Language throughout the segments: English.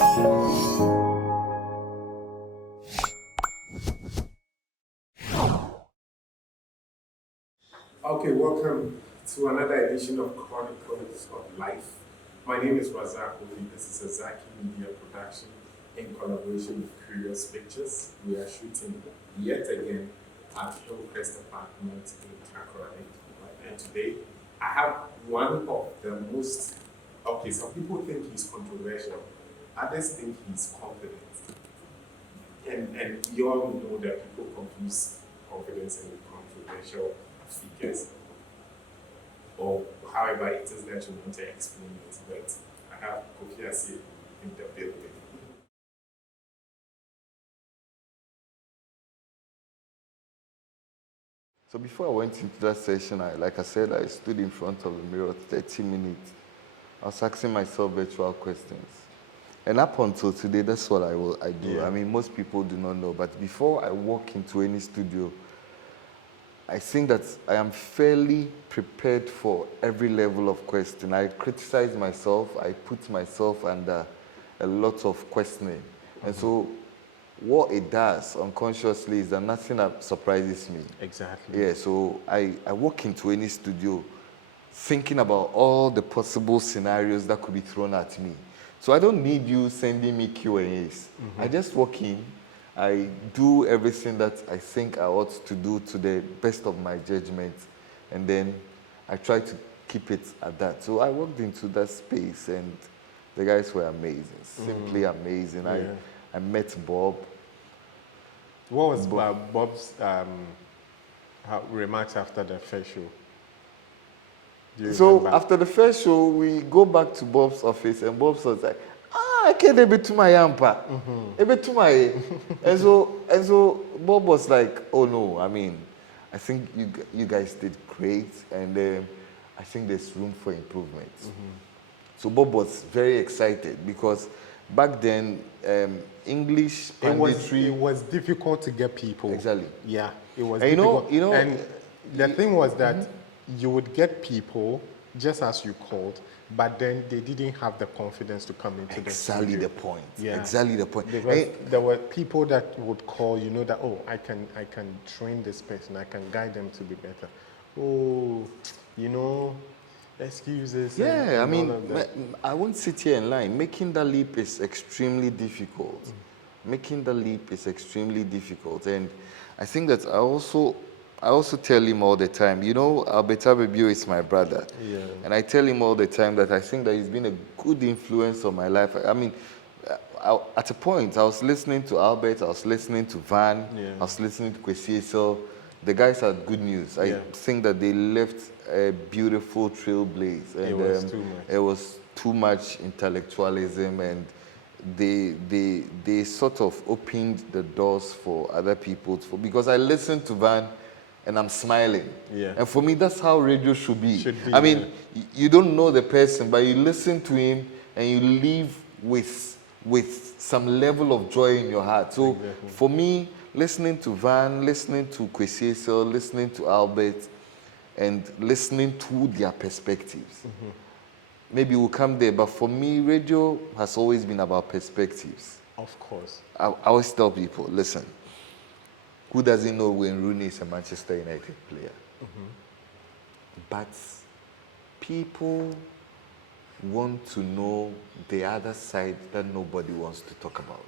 Okay, welcome to another edition of Chronicles of Life. My name is Kofi. This is a Zaki Media production in collaboration with Curious Pictures. We are shooting yet again at Hillcrest Apartment in Takoradi. And today, I have one of the most, some people think he's controversial, others think he's confident. And you all know that people confuse confidence and controversial figures, or however it is that you want to explain it. But I have Kofi Asiedu in the building. So before I went into that session, like I said, I stood in front of the mirror 30 minutes. I was asking myself virtual questions. And up until today, that's what I do. Yeah. I mean, most people do not know, but before I walk into any studio, I think that I am fairly prepared for every level of question. I criticize myself, I put myself under a lot of questioning. And so what it does unconsciously is that nothing that surprises me. Exactly. Yeah, so I walk into any studio thinking about all the possible scenarios that could be thrown at me. So I don't need you sending me Q&As. I just walk in, I do everything that I think I ought to do to the best of my judgment, and then I try to keep it at that. So I walked into that space, and the guys were amazing, simply amazing. Yeah. I met Bob. What was Bob's remarks after the first show? So remember? After the first show, we go back to Bob's office, and Bob was like, I can't be to my yampa, to my, and so Bob was like, oh no, I mean, I think you guys did great, and I think there's room for improvement. So Bob was very excited because back then, English panditry, it was difficult to get people. Exactly. Yeah, it was difficult. You know, and the thing was that you would get people just as you called, but then they didn't have the confidence to come into the studio. Exactly the point. Yeah. Exactly the point. Because there were people that would call, you know, that, oh, I can train this person, I can guide them to be better. Oh, you know, excuses. Yeah, I mean, I won't sit here and lie. Making that leap is extremely difficult. Making the leap is extremely difficult. And I think that I also tell him all the time, you know, Alberta Babio is my brother. Yeah. And I tell him all the time that I think that he's been a good influence on my life. I mean, at a point, I was listening to Albert, I was listening to Van, I was listening to Kwesi. The guys had good news. I think that they left a beautiful trailblaze. And it was too much. It was too much intellectualism, and they sort of opened the doors for other people. Because I listened to Van, and I'm smiling. Yeah. And for me, that's how radio should be. I mean, you don't know the person, but you listen to him and you leave with some level of joy in your heart. So for me, listening to Van, listening to Kwesi, listening to Albert, and listening to their perspectives. Maybe we'll come there, but for me, radio has always been about perspectives. Of course. I always tell people, listen, who doesn't know Wayne Rooney is a Manchester United player? But people want to know the other side that nobody wants to talk about.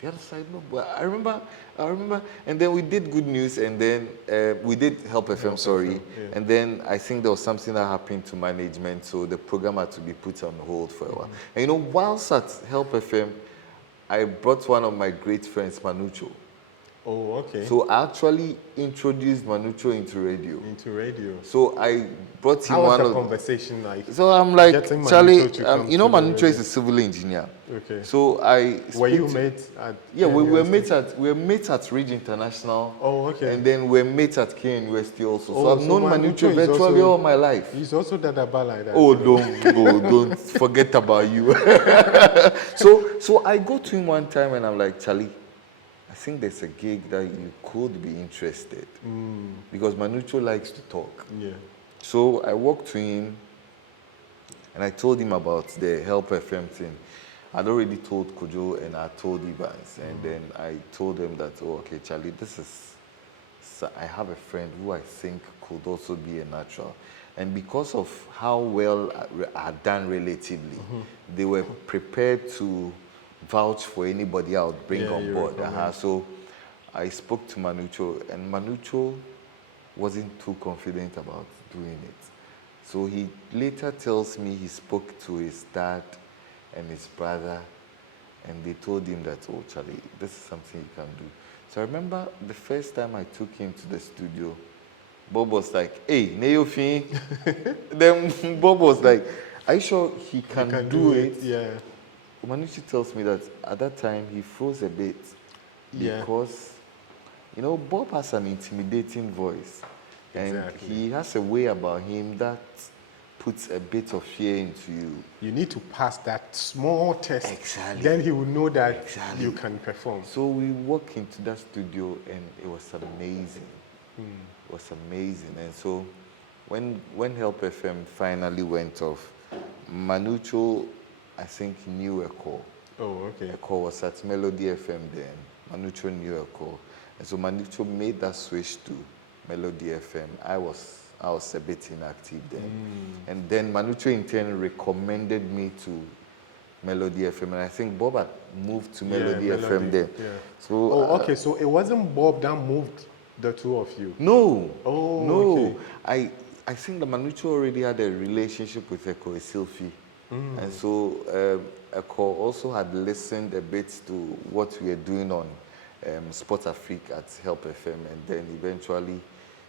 The other side, nobody. I remember, and then we did Good News, and then we did Help FM, and then I think there was something that happened to management, so the program had to be put on hold for a while. And you know, whilst at Help FM, I brought one of my great friends, Manucho. Oh, okay. So I actually introduced Manucho into radio. Into radio. So I brought him How was the conversation like? So I'm like, Charlie, you know, Manucho is a civil engineer. Okay. So Were you mates at? Yeah, we were mates at Ridge International. Oh, okay. And then we're mates at KNUST also. So I've known Manucho virtually all my life. He's also Dadaba like that. Oh, don't forget about you. So I go to him one time and I'm like, Charlie, I think there's a gig that you could be interested, because Manucho likes to talk. Yeah. So I walked to him and I told him about the Help FM thing. I'd already told Kojo and I told Evans, and then I told them that, oh, okay, Charlie, I have a friend who I think could also be a natural. And because of how well I had done relatively, they were prepared to vouch for anybody I would bring on board. So I spoke to Manucho, and Manucho wasn't too confident about doing it. So he later tells me he spoke to his dad and his brother, and they told him that, oh, Charlie, this is something you can do. So I remember the first time I took him to the studio, Bob was like, hey, Neofi. Then Bob was like, are you sure he can do it? Yeah. Manucci tells me that at that time he froze a bit because, you know, Bob has an intimidating voice. And he has a way about him that puts a bit of fear into you. You need to pass that small test. Exactly. Then he will know that you can perform. So we walked into that studio and it was amazing. It was amazing. And so when Help FM finally went off, Manucho, I think, knew a call. Oh, okay. A call was at Melody FM then. Manucho knew a call. And so Manucho made that switch to Melody FM. I was a bit inactive then. And then Manucho in turn recommended me to Melody FM. And I think Bob had moved to Melody FM then. Yeah. So, okay. So it wasn't Bob that moved the two of you? No. Oh, no. okay. I think that Manucho already had a relationship with Eko Silfi. And so Eko also had listened a bit to what we were doing on Sport Africa at Help FM. And then eventually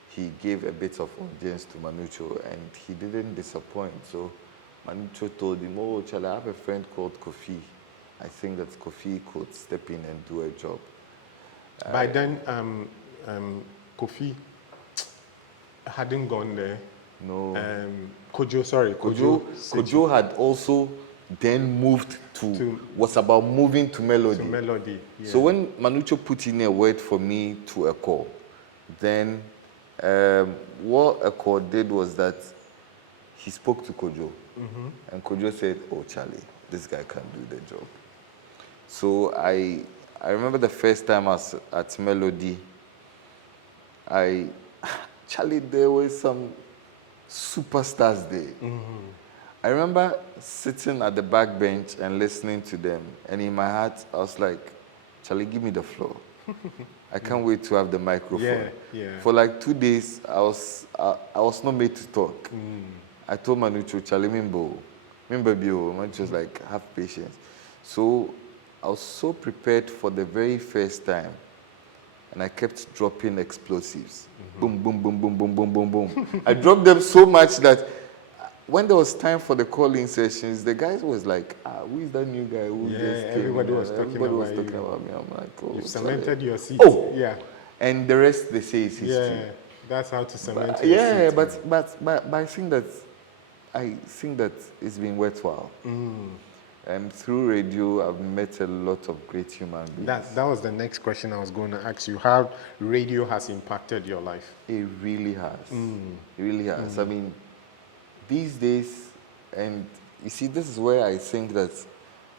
he gave a bit of audience to Manucho, and he didn't disappoint. So Manucho told him, oh, Charlie, I have a friend called Kofi. I think that Kofi could step in and do a job. By then, Kofi hadn't gone there. No. Kojo had also then moved was about moving to Melody. To Melody, yeah. So when Manucho put in a word for me to Eko, then what Eko did was that he spoke to Kojo. And Kojo said, oh, Charlie, this guy can do the job. So I remember the first time I was at Melody, Charlie, there were some superstars there. I remember sitting at the back bench and listening to them. And in my heart, I was like, Charlie, give me the floor. I can't wait to have the microphone. Yeah. For like 2 days, I was not made to talk. I told Manucho, Charlie, Mimbo, Manucho was like, have patience. So I was so prepared for the very first time. And I kept dropping explosives. Boom, boom, boom, boom, boom, boom, boom, boom. I dropped them so much that when there was time for the calling sessions, the guys was like, who is that new guy who just came? Everybody was talking about me. I'm like, oh. You've cemented your seat. Oh! Yeah. And the rest, they say, is history. Yeah, that's how to cement your seat. But I think that it's been worthwhile. And through radio, I've met a lot of great human beings. That was the next question I was going to ask you. How radio has impacted your life? It really has. It really has. I mean, these days, and you see, this is where I think that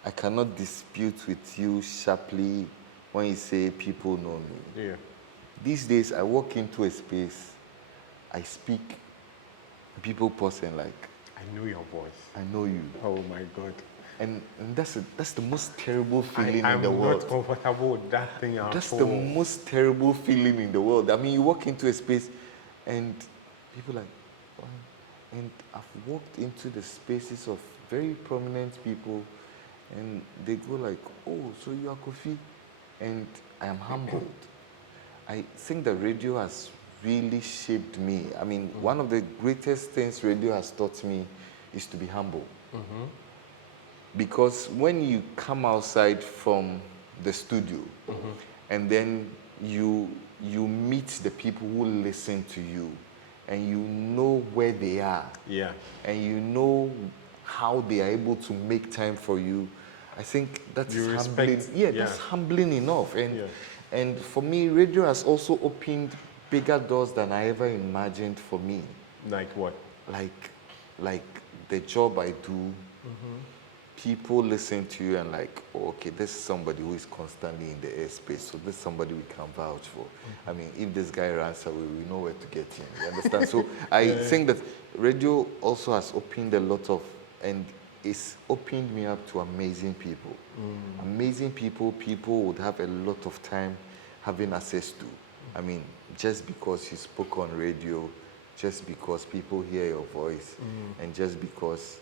I cannot dispute with you sharply when you say people know me. Yeah. These days, I walk into a space, I speak, people pause and like, I know your voice. I know you. Oh my God. And that's the most terrible feeling in the world. I'm not comfortable with that thing at all. That's the most terrible feeling in the world. I mean, you walk into a space and people are like, oh. And I've walked into the spaces of very prominent people and they go like, oh, so you are Kofi? And I am humbled. I think that radio has really shaped me. I mean, one of the greatest things radio has taught me is to be humble. Because when you come outside from the studio and then you meet the people who listen to you and you know where they are, and you know how they are able to make time for you, I think that's humbling. That's humbling enough. And for me, radio has also opened bigger doors than I ever imagined for me. Like what? Like the job I do. people listen to you and like, oh, okay, this is somebody who is constantly in the airspace, so this is somebody we can vouch for. I mean, if this guy runs away, we know where to get him. You understand? So I think that radio also has opened a lot of, and it's opened me up to amazing people. Amazing people would have a lot of time having access to. I mean, just because you spoke on radio, just because people hear your voice, and just because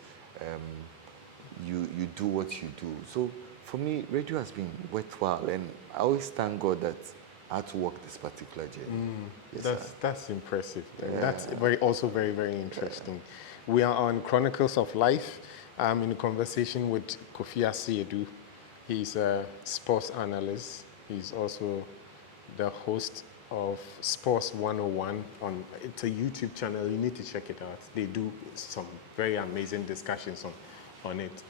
you do what you do. So for me, radio has been worthwhile, and I always thank God that I had to walk this particular journey. Yes, That's impressive. And that's also very, very interesting. We are on Chronicles of Life. I'm in a conversation with Kofi Asiedu. He's a sports analyst. He's also the host of Sports 101 it's a YouTube channel. You need to check it out. They do some very amazing discussions on it.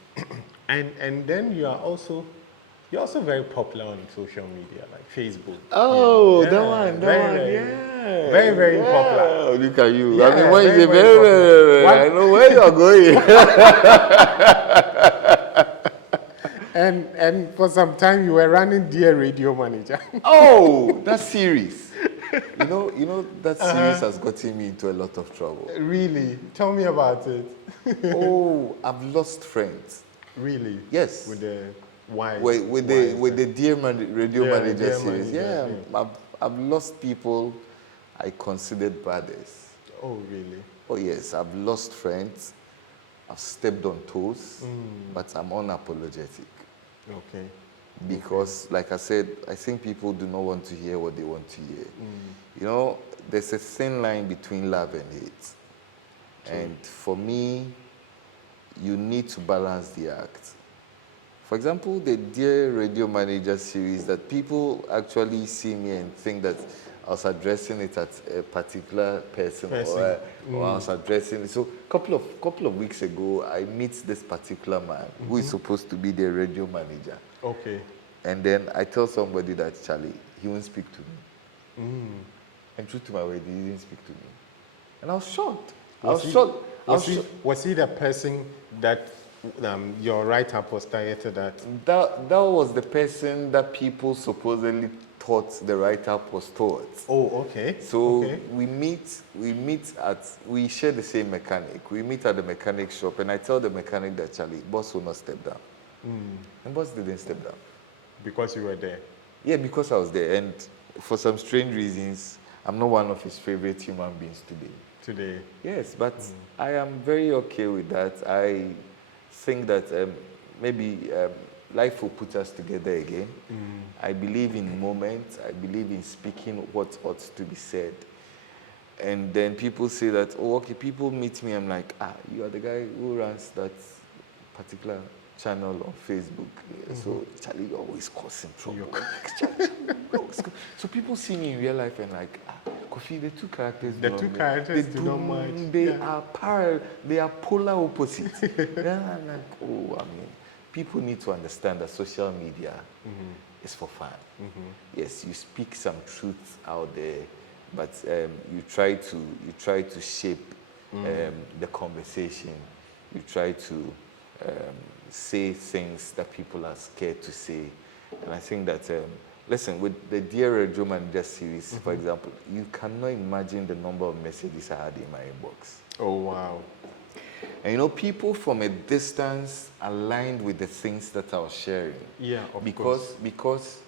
and then you're also very popular on social media, like Facebook. Oh, Yeah. that one, Very, yeah. very, very popular. Look at you. Yeah, I mean, when you say very very, popular. I know where you're going. And for some time you were running Dear Radio Manager. Oh, that series. You know that series has gotten me into a lot of trouble. Really? Tell me about it. Oh, I've lost friends. Really? Yes. With the why? With the Dear Radio Manager Dear series. Manager, Yeah, I've lost people I considered brothers. Oh, really? Oh yes, I've lost friends. I've stepped on toes, but I'm unapologetic. Okay. Because, like I said, I think people do not want to hear what they want to hear. You know, there's a thin line between love and hate. And for me, you need to balance the act. For example, the Dear Radio Manager series, that people actually see me and think that I was addressing it at a particular person. Or I was addressing it. So couple of weeks ago, I meet this particular man who is supposed to be the radio manager. Okay. And then I tell somebody that, Charlie, he won't speak to me. And true to my word, he didn't speak to me. And I was shocked. Was he the person that your write-up was targeted at? That was the person that people supposedly thought the write-up was towards. Oh, okay. So okay. we share the same mechanic. We meet at the mechanic shop, and I tell the mechanic that, Charlie, boss will not step down. And boss didn't step down. Because you were there? Yeah, because I was there. And for some strange reasons, I'm not one of his favorite human beings today. Yes, but I am very okay with that. I think that maybe life will put us together again. I believe in moments. I believe in speaking what ought to be said. And then people say that, oh, okay, people meet me. I'm like, you are the guy who runs that particular channel on Facebook. So Charlie, you're always causing trouble. So people see me in real life and like, Kofi, the two characters do not match. They are parallel, they are polar opposites. Then I'm like, oh, I mean, people need to understand that social media is for fun. Yes, you speak some truth out there, but you try to shape the conversation. You try to say things that people are scared to say. And I think that, listen, with the Dear Radio Manager series, for example, you cannot imagine the number of messages I had in my inbox. Oh, wow. And you know, people from a distance aligned with the things that I was sharing. Yeah, of course. Because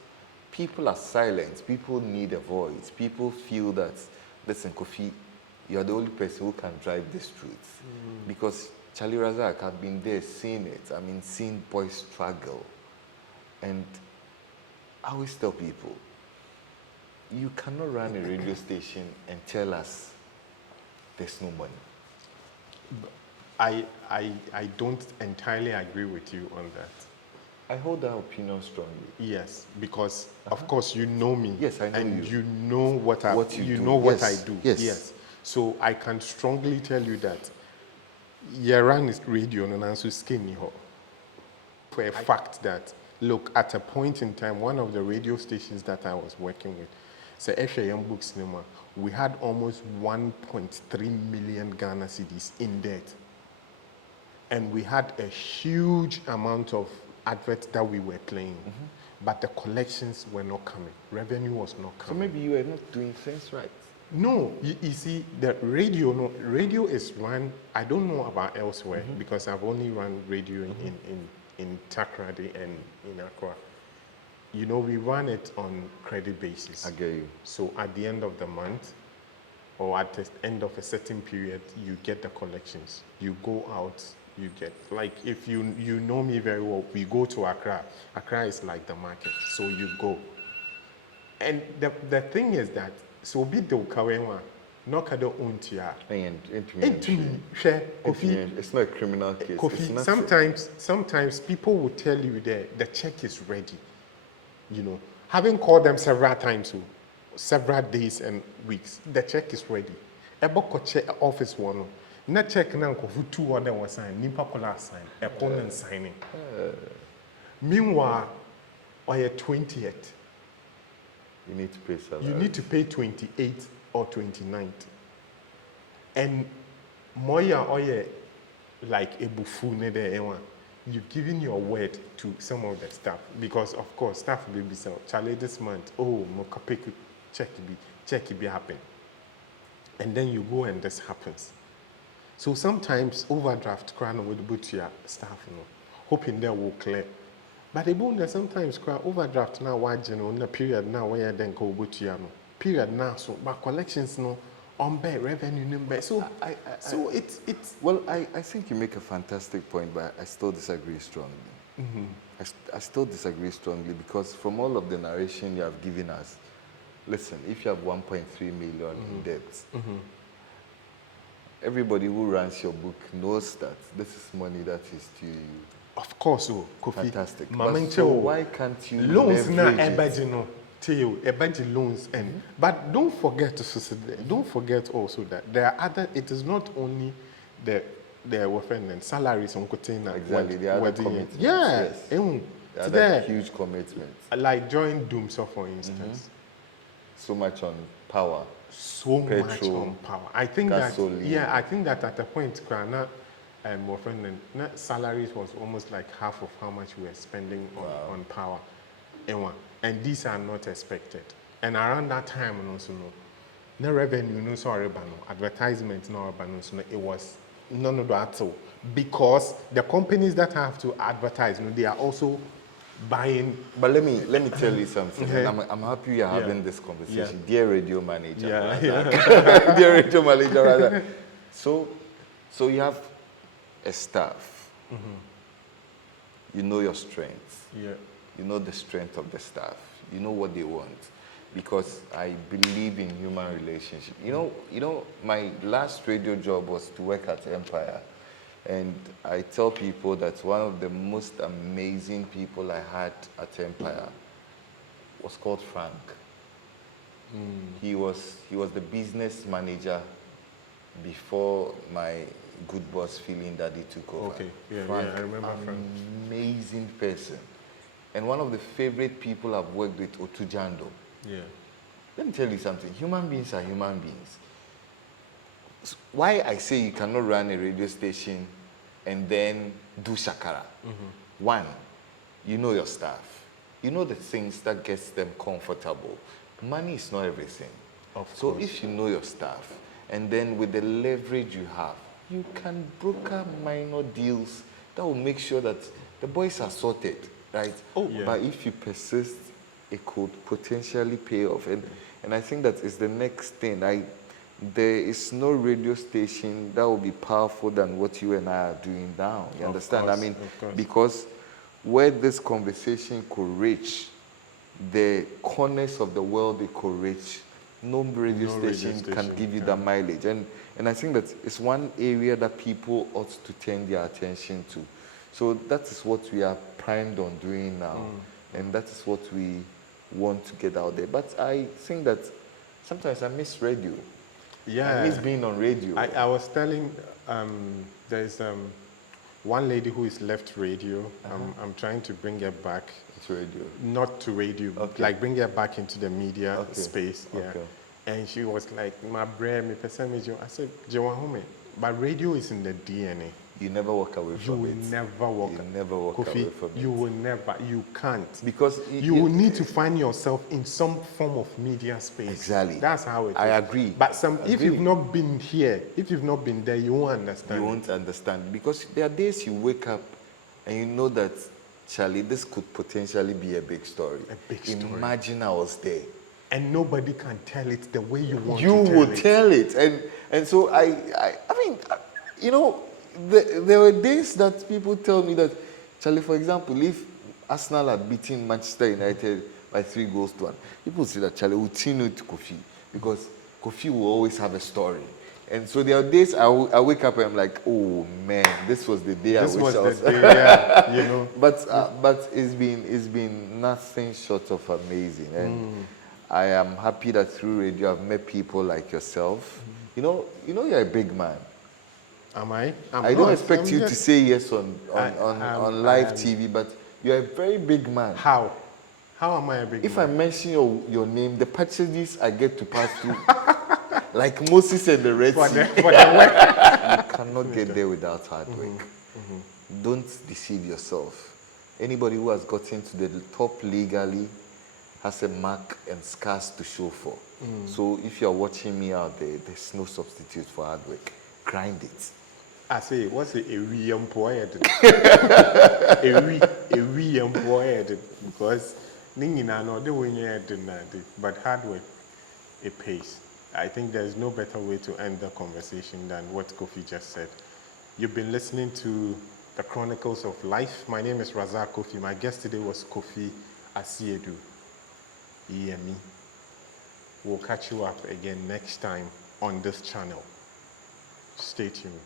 people are silent. People need a voice. People feel that, listen, Kofi, you're the only person who can drive this truth. Because Charlie Razak, I've been there, seeing it. I mean, seeing boys struggle. And I always tell people, you cannot run a radio station and tell us there's no money. I don't entirely agree with you on that. I hold that opinion strongly. Yes, because of course you know me. Yes, I know and you. You know what I do. know what Yes. I do. Yes. So I can strongly tell you that Yaran is radio no nanso skinny ho. For a fact that, look, at a point in time, one of the radio stations that I was working with, so FAM Book Cinema, we had almost 1.3 million Ghana cedis in debt. and we had a huge amount of adverts that we were playing, but the collections were not coming. Revenue was not So coming. maybe you were not doing things right. No, you see, the radio, no, radio is run, I don't know about elsewhere because I've only run radio in Takrady and in Accra. You know, we run it on credit basis. I get you. So at the end of the month or at the end of a certain period, you get the collections. You go out, you get, like if you know me very well, we go to Accra. Accra is like the market, so you go. And the thing is that, so be the kawenwa, no kado untia. Kofi, it's not a criminal case. Kofi, sometimes people will tell you that the check is ready. You know, having called them several times, several days and weeks, the check is ready. Eboko check office one. Na check na Kofi 2 order was signed, Nimpa Kola sign, opponent signing. Meanwhile, on your 20th, you need to pay salary. you need to pay 28th or 29th. And Moya Oye, like a buffoon, you've given your word to some of the staff because, of course, staff will be saying, Charlie, this month, Mokapeku, check be happen. And then you go and this happens. So sometimes overdraft crown with put your staff, hoping they will clear. But the bone sometimes cry overdraft now, why in a period now where then go but period now, so but collections no on bed revenue number. So it's well, I think you make a fantastic point, but I still disagree strongly. I still disagree strongly because from all of the narration you have given us, listen, if you have 1.3 million in debt, everybody who runs your book knows that this is money that is to you. Of course, Kofi. Fantastic. So why can't you loans now leverage loans and but don't forget also that there are other. It is not only the salaries on Kotina. Exactly, the other commitments. Yeah, yes. The other huge commitments. Like join Doomso, for instance. So much on power. So petrol, much on power. I think gasoline. I think that at the point, Krana and my friend, salaries was almost like half of how much we were spending on power. And these are not expected. And around that time, no revenue, no sorry, advertisement, no, it was none of that. So because the companies that have to advertise, they are also buying. But let me tell you something. And I'm happy you're having this conversation, dear radio manager. Dear radio manager, rather. So you have a staff. You know your strengths. You know the strength of the staff. You know what they want. Because I believe in human relationship. You know, my last radio job was to work at Empire. And I tell people that one of the most amazing people I had at Empire was called Frank. He was the business manager before my good boss feeling that he took over. Okay, Frank, I remember Frank. Amazing person. And one of the favorite people I've worked with, Otujando. Yeah. Let me tell you something. Human beings are human beings. Why I say you cannot run a radio station and then do shakara. One, you know your staff. You know the things that gets them comfortable. Money is not everything. So if you know your staff, and then with the leverage you have, you can broker minor deals that will make sure that the boys are sorted, right? But if you persist, it could potentially pay off. And I think that is the next thing. There is no radio station that will be powerful than what you and I are doing now. You understand? Course, I mean, because where this conversation could reach, the corners of the world it could reach, no radio station can give you that mileage. And I think that it's one area that people ought to turn their attention to. So that is what we are primed on doing now. And that is what we want to get out there. But I think that sometimes I miss radio. Yeah. I miss being on radio. I was telling, there's one lady who is left radio. I'm trying to bring her back. To radio? Not to radio, like bring her back into the media space. Yeah. Okay. And she was like, my brain, me person, I said, but radio is in the DNA. You never walk away You from will it. never walk. You never walk Kofi, away from you it. will never. You can't. Because You will need to find yourself in some form of media space. Exactly. That's how it is. I agree. But if Agree. you've not been here, if you've not been there, you won't understand. You won't understand. Because there are days you wake up and you know that, Charlie, this could potentially be a big story. A big story. Imagine I was there. And nobody can tell it the way you want You to tell would it. tell it. And so I mean, you know, there were days that people tell me that, Charlie, for example, if Arsenal had beaten Manchester United by 3-1, people say that, Charlie, we'll tune it to Kofi because Kofi will always have a story. And so there are days I wake up and I'm like, oh man, this was the day I wish I was. This was the day, yeah, you know. But it's been nothing short of amazing. And I am happy that through radio I've met people like yourself. You know you're a big man. Am I? I don't expect you to say yes on live TV, but you're a very big man. How? How am I a big man? If I mention your name, the passages I get to pass through, like Moses and the Red Sea, you cannot get there without hard work. Don't deceive yourself. Anybody who has gotten to the top legally has a mark and scars to show for. So if you're watching me out there, there's no substitute for hard work. Grind it. I say, what's a wee employed? A wee employed, because but hard work, it pays. I think there's no better way to end the conversation than what Kofi just said. You've been listening to the Chronicles of Life. My name is Razak Kofi. My guest today was Kofi Asiedu. EME. We'll catch you up again next time on this channel. Stay tuned.